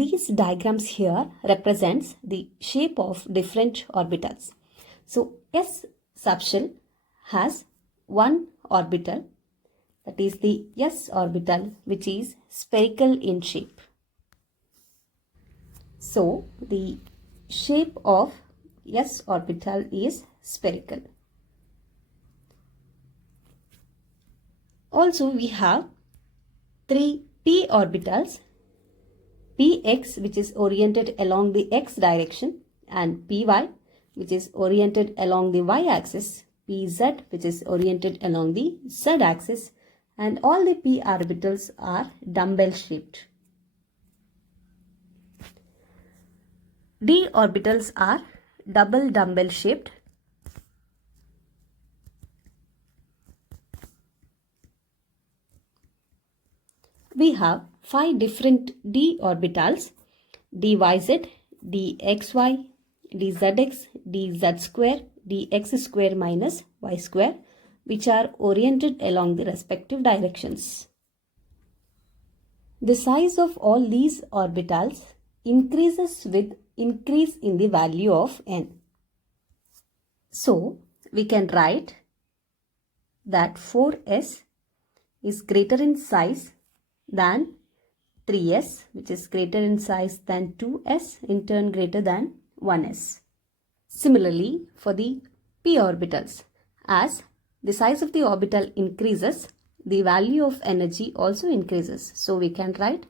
these diagrams here represents the shape of different orbitals. So S subshell has one orbital, that is the s orbital, which is spherical in shape. So the shape of s orbital is spherical. Also we have three p orbitals, px which is oriented along the x direction, and py which is oriented along the y-axis, pz which is oriented along the z-axis, and all the p orbitals are dumbbell shaped. D orbitals are double dumbbell shaped. We have 5 different d orbitals: dyz, dxy, dzx, dz square, dx square minus y square, which are oriented along the respective directions. The size of all these orbitals increases with increase in the value of n. So we can write that 4s is greater in size than 3s, which is greater in size than 2s, in turn greater than 1s. Similarly, for the p orbitals, as the size of the orbital increases, the value of energy also increases. So we can write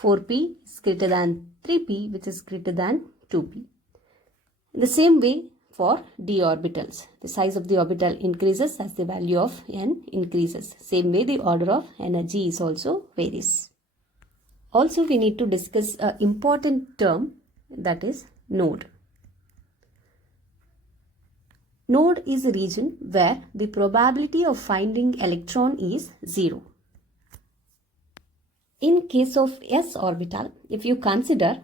4p is greater than 3p, which is greater than 2p. In the same way for d orbitals, the size of the orbital increases as the value of n increases. Same way the order of energy is also varies. Also we need to discuss an important term, that is node. Node is a region where the probability of finding electron is 0. In case of s orbital, if you consider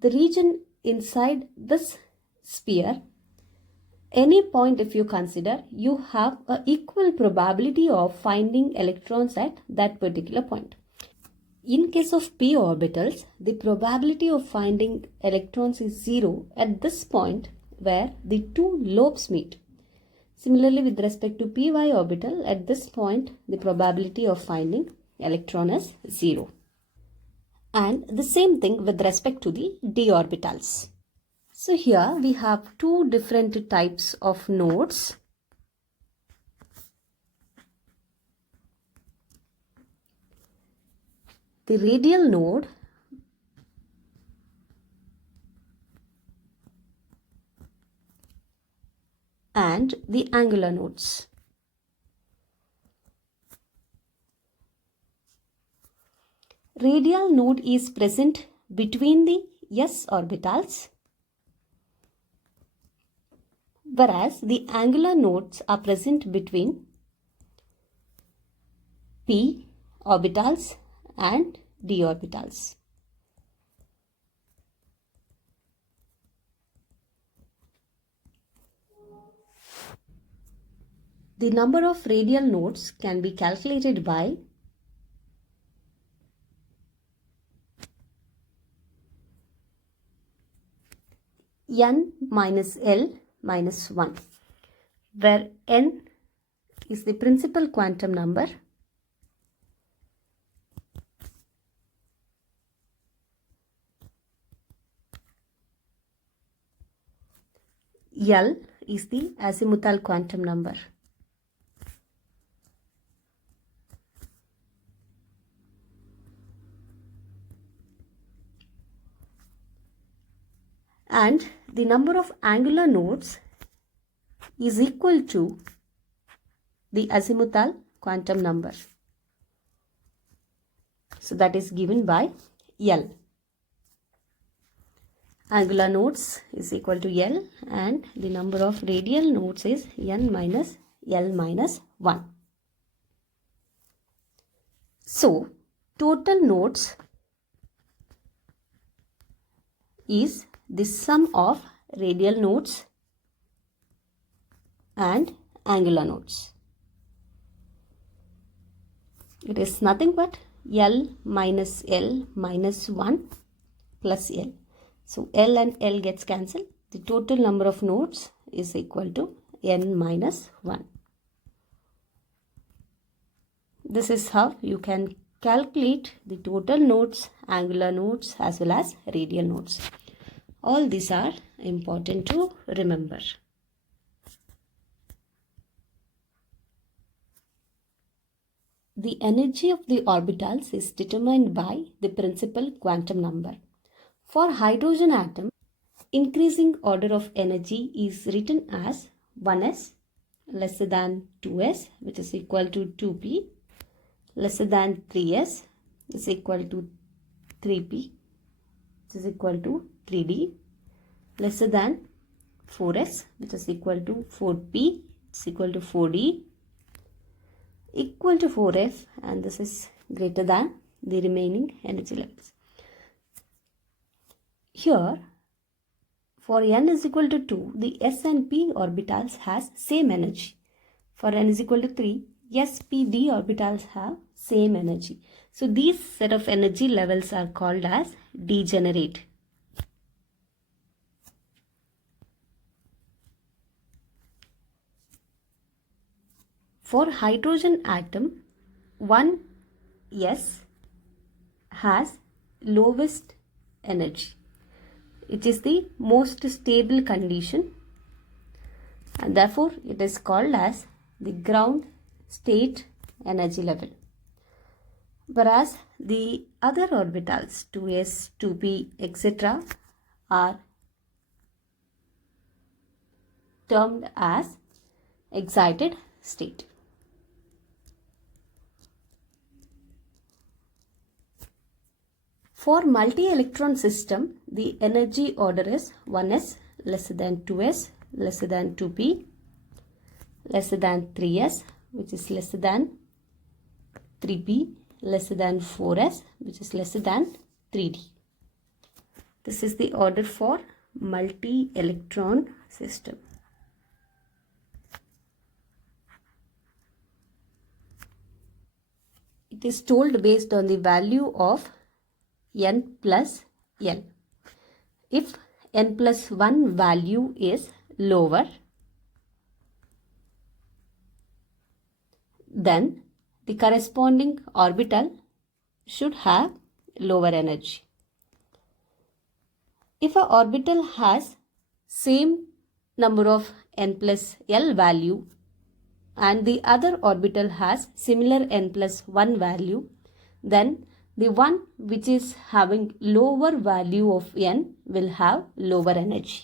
the region inside this sphere, any point if you consider, you have an equal probability of finding electrons at that particular point. In case of p orbitals, the probability of finding electrons is 0 at this point where the two lobes meet. Similarly, with respect to py orbital, at this point the probability of finding electron is 0. And the same thing with respect to the d orbitals. So here we have two different types of nodes. The radial node and the angular nodes. Radial node is present between the s orbitals, whereas the angular nodes are present between p orbitals and d orbitals. The number of radial nodes can be calculated by n minus L minus 1, where n is the principal quantum number, L is the azimuthal quantum number. And the number of angular nodes is equal to the azimuthal quantum number. So that is given by L. Angular nodes is equal to L and the number of radial nodes is n minus L minus 1. So total nodes is the sum of radial nodes and angular nodes. It is nothing but L minus L minus 1 plus L. So L and L gets cancelled. The total number of nodes is equal to N minus 1. This is how you can calculate the total nodes, angular nodes as well as radial nodes. All these are important to remember. The energy of the orbitals is determined by the principal quantum number. For hydrogen atom, increasing order of energy is written as 1s lesser than 2s, which is equal to 2p, lesser than 3s is equal to 3p, which is equal to 3d, lesser than 4s, which is equal to 4p, it's equal to 4d, equal to 4f, and this is greater than the remaining energy levels. Here, for n is equal to 2, the s and p orbitals has same energy. For n is equal to 3, s, p, d orbitals have same energy. So these set of energy levels are called as degenerate. For hydrogen atom, 1s has lowest energy. It is the most stable condition, and therefore it is called as the ground state energy level. Whereas the other orbitals 2s, 2p, etc. are termed as excited state. For multi-electron system, the energy order is 1s lesser than 2s lesser than 2p lesser than 3s, which is lesser than 3p lesser than 4s, which is lesser than 3d. This is the order for multi-electron system. It is told based on the value of n plus l. If n plus 1 value is lower, then the corresponding orbital should have lower energy. If an orbital has same number of n plus l value and the other orbital has similar n plus 1 value, then the one which is having lower value of n will have lower energy.